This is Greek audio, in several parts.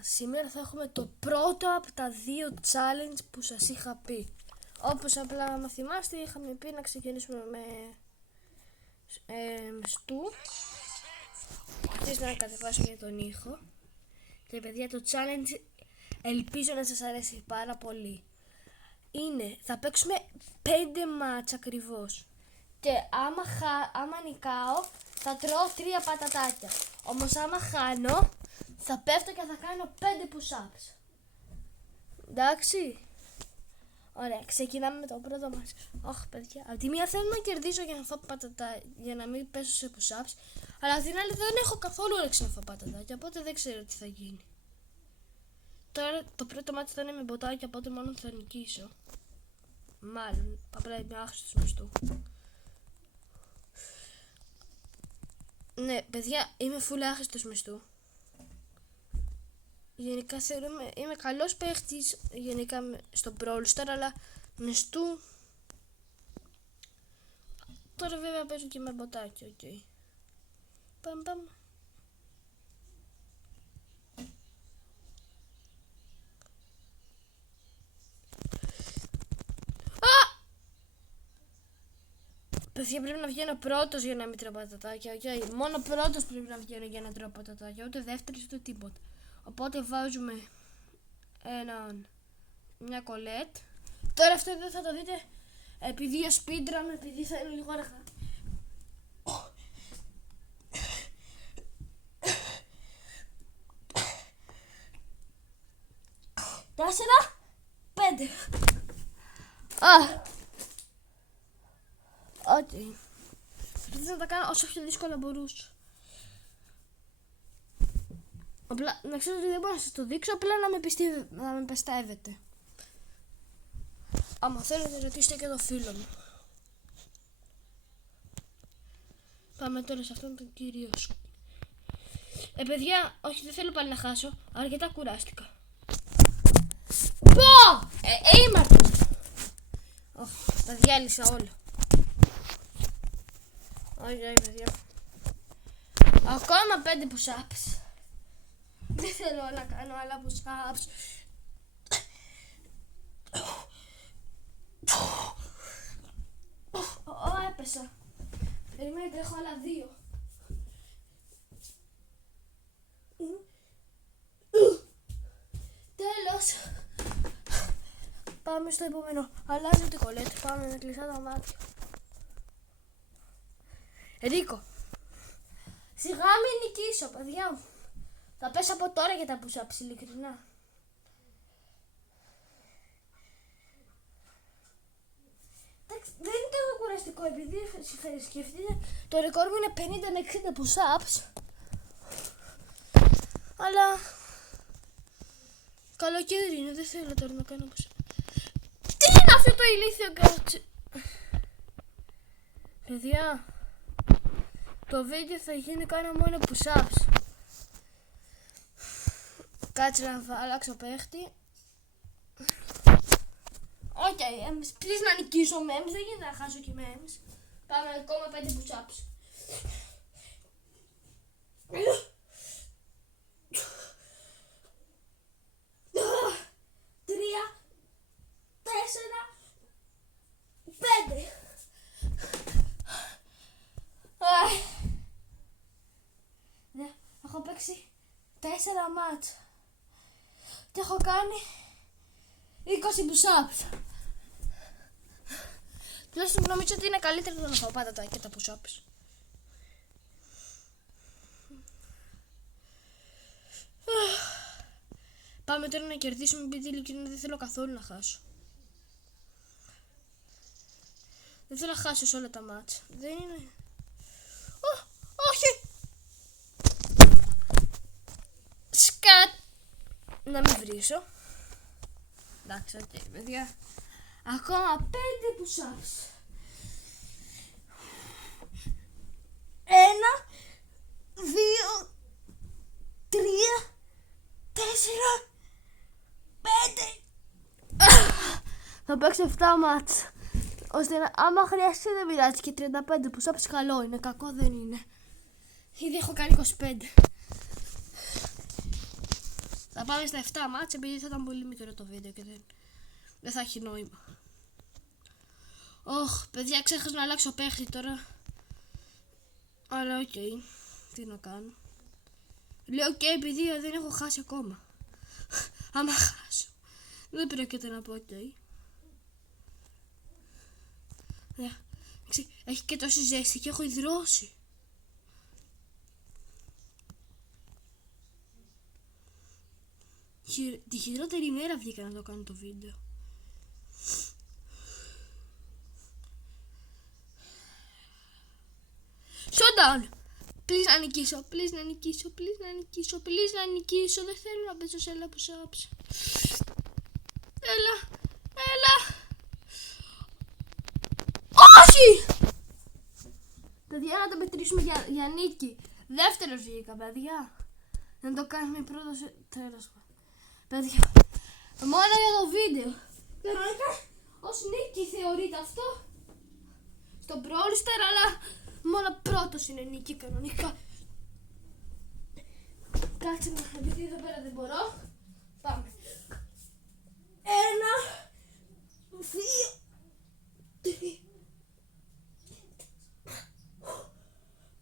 Σήμερα θα έχουμε το πρώτο από τα 2 challenge που σας είχα πει. Όπως απλά να θυμάστε, είχαμε πει να ξεκινήσουμε με στου. Θες να κατεβάσω για τον ήχο. Και παιδιά, το challenge ελπίζω να σας αρέσει πάρα πολύ. Θα παίξουμε 5 μάτς ακριβώς. Και άμα νικάω θα τρώω 3 πατατάκια. Όμως άμα χάνω θα πέφτω και θα κάνω 5 push-ups. Εντάξει. Ωραία, ξεκινάμε με το πρώτο μας. Παιδιά, από τη μία θέλω να κερδίσω για να φάω για να μην πέσω σε push-ups. Αλλά από την άλλη δεν έχω καθόλου όρεξη να φάω πατατάκια, οπότε δεν ξέρω τι θα γίνει. Τώρα το πρώτο μάτι θα είναι με μποτάκια, οπότε μόνο θα νικήσω. Μάλλον, απλά είμαι άχρηστος μισθού. Ναι, παιδιά, είμαι full άχρηστος μισθού. Γενικά θεωρούμε, είμαι καλός παίχτης γενικά στο Brawl Star, αλλά μισθού. Τώρα βέβαια παίζω και με μποτάκια, οκ. Πάμε. Παιδιά, πρέπει να βγαίνω πρώτος για να μην τρώω πατατάκια, okay. Μόνο πρώτος πρέπει να βγαίνω για να τρώω πατατάκια, ούτε δεύτερος ούτε τίποτα. Οπότε βάζουμε μια κολέτ. Τώρα αυτό εδώ θα το δείτε επειδή ο speedrun, επειδή θα είναι λίγο αργά. 4, 5. Όχι. Θα τα κάνω όσο πιο δύσκολα μπορούσα. Απλά να ξέρω ότι δεν μπορώ να σας το δείξω, απλά να με πιστεύετε. Άμα θέλετε ρωτήστε και το φίλο μου. Πάμε τώρα σε αυτόν τον κύριο. Παιδιά, όχι, δεν θέλω πάλι να χάσω. Αρκετά κουράστηκα. Πω! Ήμαρτον! Τα διάλυσα όλα. Όχι, παιδιά. Ακόμα 5 push-ups. Δεν θέλω να κάνω άλλα push-ups. Έπεσα. Περιμένετε, έχω άλλα 2. Τέλος. Πάμε στο επόμενο. Αλλάζω την κολέτη. Πάμε να κλεισά τα μάτια. Ρίκο. Σιγά μην νικήσω, παιδιά μου. Θα πέσω από τώρα για τα push-ups, ειλικρινά. Δεν είναι τόσο κουραστικό, επειδή σκεφτείτε το ρεκόρ μου είναι 50 με 60 push-ups. Αλλά καλοκαίρι είναι, δεν θέλω τώρα να κάνω push-ups. Τι είναι αυτό το ηλίθιο κάτσι? Παιδιά, το βίντεο θα γίνει κάνω μόνο push-ups. Κάτσε να αλλάξω παίχτη. Οκ, please να νικήσω με έμεις, δεν γίνεται να χάσω και με έμεις. Πάμε ακόμα 5 push-ups. 3, 4, 5. Ναι, έχω παίξει 4 μάτς και έχω κάνει 20 push-ups. Τουλάχιστον νομίζω ότι είναι καλύτερο να φάω πάντα και τα push-ups. Πάμε τώρα να κερδίσουμε, επειδή ειλικρινά δεν θέλω καθόλου να χάσω. Δεν θέλω να χάσω σε όλα τα μάτς. Δεν είναι... όχι! Σκατ! Να μην βρίσω. Εντάξει, οκ, παιδιά. Ακόμα 5 push-ups. 1, 2, 3, 4, 5. Θα παίξω 7 μάτς. Ώστε να, άμα χρειαστεί δεν πειράζει, και 35 push-ups καλό είναι, κακό δεν είναι. Ήδη έχω κάνει 25. Θα πάμε στα 7 μάτς επειδή θα ήταν πολύ μικρό το βίντεο και δεν θα έχει νόημα. Παιδιά, ξέχασα να αλλάξω παίχτη τώρα. Αλλά οκ, τι να κάνω. Λέω οκ, επειδή δεν έχω χάσει ακόμα. Άμα χάσω, δεν πρόκειται να πω οκ. Έχει και τόση ζέστη και έχω υδρώσει. Τη χειρότερη ημέρα βγήκα να το κάνω το βίντεο. Showdown! Please να νικήσω, please να νικήσω, please να νικήσω, please να νικήσω. Δεν θέλω να παίζω σε έλα που σάψε. Έλα. Όχι! Παιδιά, να το μετρήσουμε για νίκη. Δεύτερος βγήκα, παιδιά. Να το κάνουμε πρώτος, τέλος. Παιδιά, μόνο για το βίντεο. Κανονικά ως νίκη θεωρείται αυτό στο Brawl Stars, αλλά μόνο πρώτος είναι νίκη κανονικά. Κάτσε να, επειδή εδώ πέρα δεν μπορώ. Πάμε. 1, 2, 3,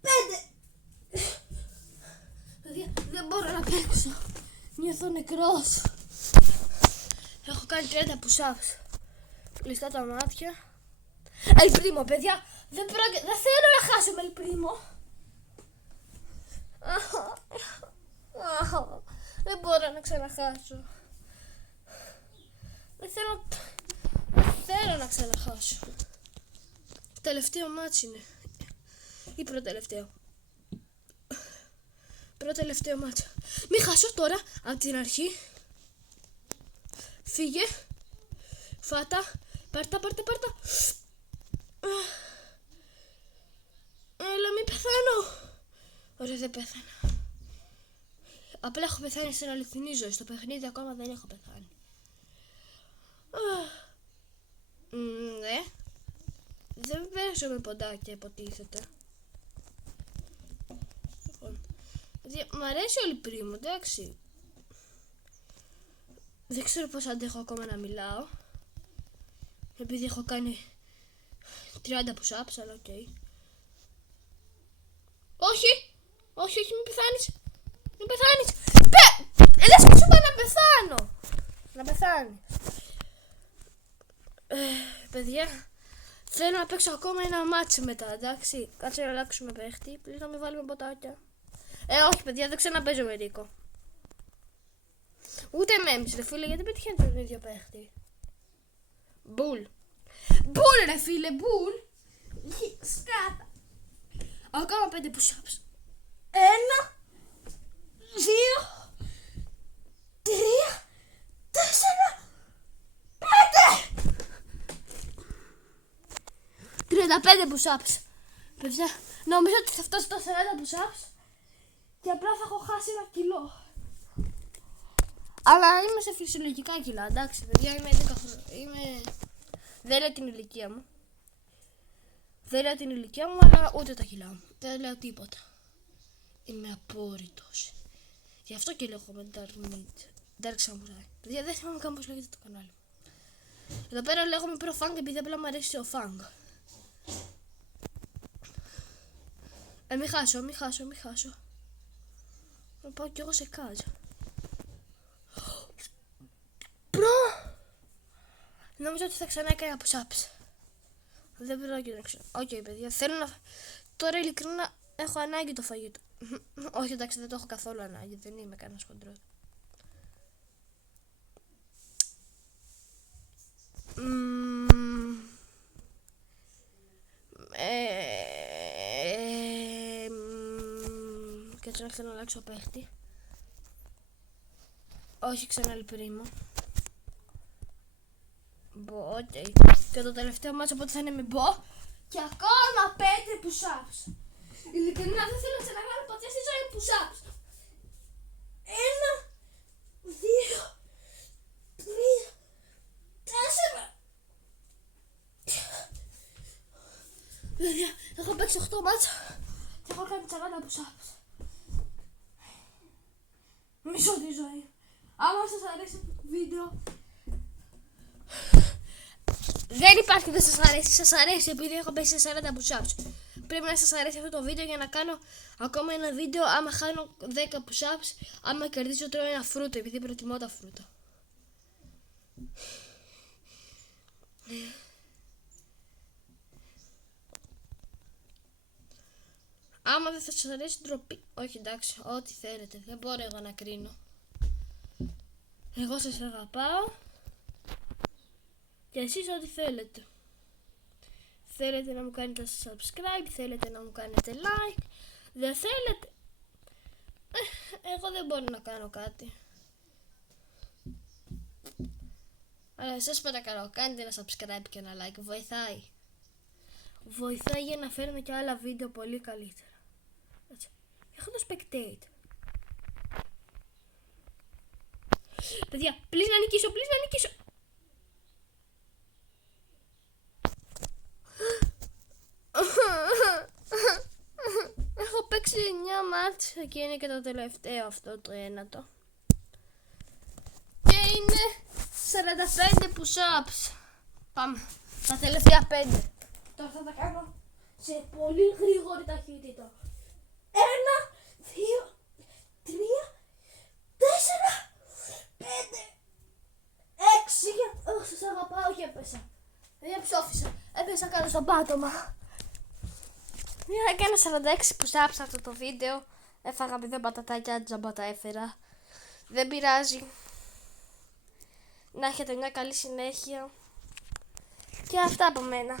5. Παιδιά, δεν μπορώ να παίξω. Νιώθω νεκρός. Έχω κάνει 30 push-ups. Κλειστά τα μάτια. El Primo, παιδιά. Δεν θέλω να χάσω με El Primo. Δεν μπορώ να ξαναχάσω. Δεν θέλω να ξαναχάσω. Τελευταίο μάτσι είναι. Ή προτελευταίο. Προτελευταίο μάτσο. Μη χάσω τώρα από την αρχή. Φύγε. Φάτα. Πάρτα. Έλα, μην πεθάνω. Ωραία, δεν πέθανα. Απλά έχω πεθάνει στην αληθινή ζωή. Στο παιχνίδι ακόμα δεν έχω πεθάνει. Ναι. Δεν παίζω με ποντάκια, υποτίθεται. Μ' αρέσει ο El Primo, εντάξει. Δεν ξέρω πώς αντέχω ακόμα να μιλάω. Επειδή έχω κάνει 30 push-ups, αλλά οκ. Όχι, μην πεθάνεις. Μην πεθάνεις. Λες και σου είπα να πεθάνω. Να πεθάνει. Παιδιά, θέλω να παίξω ακόμα ένα μάτσι μετά, εντάξει. Κάτσε να αλλάξουμε παίχτη. Πλην να μην βάλουμε ποτάκια. Όχι παιδιά, δεν ξαναπαίζω με Ρίκο. Ούτε με έμψη ρε φίλε, γιατί πετυχαίνετε τον ίδιο παίχτη. Μπουλ ρε φίλε, μπουλ. Σκάτα. Ακόμα 5 push-ups. 1, 2, 3, 4, 5. 35 push-ups. Παιδιά, νομίζω ότι θα φτάσω στα 40 push-ups και απλά θα έχω χάσει 1 κιλό. Αλλά είμαι σε φυσιολογικά κιλά, εντάξει παιδιά, είμαι 10 χρόνια. Δεν λέω την ηλικία μου. Αλλά ούτε τα κιλά μου. Δεν λέω τίποτα. Είμαι απόρριτος. Γι' αυτό και λέγομαι Dark Samurai. Παιδιά, δεν θυμάμαι καν πώς λέγεται το κανάλι. Εδώ πέρα λέγομαι Pro Fang επειδή απλά μου αρέσει ο Fang. Μη χάσω. Να πάω κι εγώ σε κάζ. Νομίζω ότι θα ξανά έκανα push-ups. Δεν πρόκειται να ξέρω. Οκ, παιδιά, θέλω να... Τώρα ειλικρινά έχω ανάγκη το φαγητό. Όχι, εντάξει, δεν το έχω καθόλου ανάγκη. Δεν είμαι κανένας χοντρός. Κάτσε να θέλω να αλλάξω παίχτη. Όχι ξανά El Primo. Okay. Και το τελευταίο μάτσο οπότε θα είναι με Μπο. Και ακόμα 5 push-ups. Ειλικρινά δεν θέλω να ξανακάνω ποτέ στη ζωή push-ups. 1, 2, 3, 4. Παιδιά, έχω παίξει 8 μάτσα και έχω κάνει 40 push-ups. Μισό τη ζωή. Άμα σας αρέσει αυτό το βίντεο, δεν υπάρχει δεν σας αρέσει, σας αρέσει επειδή έχω πέσει σε 40 push-ups. Πρέπει να σας αρέσει αυτό το βίντεο για να κάνω ακόμα ένα βίντεο άμα χάνω 10 push-ups, άμα κερδίσω τρώω ένα φρούτο επειδή προτιμώ τα φρούτα. Άμα δεν θα σας αρέσει ντροπή. Όχι εντάξει, ό,τι θέλετε, δεν μπορώ εγώ να κρίνω. Εγώ σας αγαπάω και εσείς ό,τι θέλετε. Θέλετε να μου κάνετε subscribe, θέλετε να μου κάνετε like, δεν θέλετε, εγώ δεν μπορώ να κάνω κάτι. Αλλά σας παρακαλώ, κάντε ένα subscribe και ένα like, βοηθάει. Βοηθάει για να φέρουμε και άλλα βίντεο πολύ καλύτερα. Έτσι. Έχω το spectate. Παιδιά, please να νικήσω, please να νικήσω. Έχω παίξει 9 μάτς και είναι και το τελευταίο αυτό το ένατο. Και είναι 45 push-ups. Πάμε, τα τελευταία 5. Τώρα θα τα κάνω σε πολύ γρήγορη ταχύτητα. 1, 2, 3, 4, 5, 6. Σας αγαπάω και έπεσα. Δεν ψόφισα, έπεσα κάτω στο πάτωμα. Έκανα 46 push-ups αυτό το βίντεο. Έφαγα 0 πατατάκια, τζαμπά τα έφερα. Δεν πειράζει. Να έχετε μια καλή συνέχεια. Και αυτά από μένα.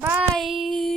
Bye!